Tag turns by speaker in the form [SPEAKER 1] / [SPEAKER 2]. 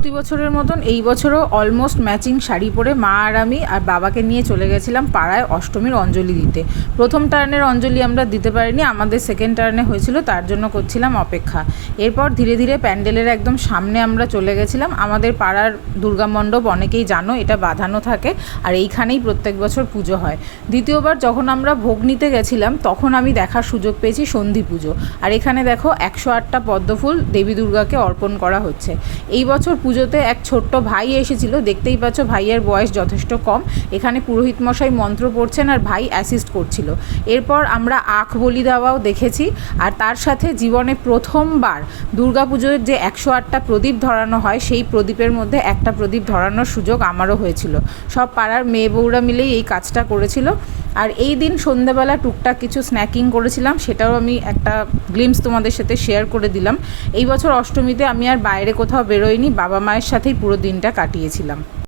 [SPEAKER 1] প্রতি বছরের মতন এই বছরও অলমোস্ট ম্যাচিং শাড়ি পরে মা আর আমি আর বাবাকে নিয়ে চলে গেছিলাম পাড়ায় অষ্টমীর অঞ্জলি দিতে। প্রথম টার্নের অঞ্জলি আমরা দিতে পারিনি, আমাদের সেকেন্ড টার্নে হয়েছিল, তার জন্য করছিলাম অপেক্ষা। এরপর ধীরে ধীরে প্যান্ডেলের একদম সামনে আমরা চলে গেছিলাম। আমাদের পাড়ার দুর্গা মণ্ডপ অনেকেই জানো, এটা বাঁধানো থাকে আর এইখানেই প্রত্যেক বছর পুজো হয়। দ্বিতীয়বার যখন আমরা ভোগ নিতে গেছিলাম, তখন আমি দেখার সুযোগ পেয়েছি সন্ধি পুজো। আর এখানে দেখো একশো আটটা পদ্মফুল দেবী দুর্গাকে অর্পণ করা হচ্ছে। এই বছর পুজোতে এক ছোট্ট ভাই এসেছিল। দেখতেই পাচ্ছ ভাইয়ের বয়স যথেষ্ট কম। এখানে পুরোহিত মশাই মন্ত্র পড়ছেন আর ভাই অ্যাসিস্ট করছিল। এরপর আমরা আখ বলি দেওয়াও দেখেছি। আর তার সাথে জীবনে প্রথমবার দুর্গাপুজোর যে একশো আটটা প্রদীপ ধরানো হয়, সেই প্রদীপের মধ্যে একটা প্রদীপ ধরানোর সুযোগ আমারও হয়েছিল। সব পাড়ার মেয়ে বউরা মিলেই এই কাজটা করেছিল। আর এই দিন সন্ধ্যাবেলা টুকটাক কিছু স্ন্যাকিং করেছিলাম, সেটাও আমি একটা গ্লিমস তোমাদের সাথে শেয়ার করে দিলাম। এই বছর অষ্টমীতে আমি আর বাইরে কোথাও বেরোইনি, বাবা মায়ের সাথেই পুরো দিনটা কাটিয়েছিলাম।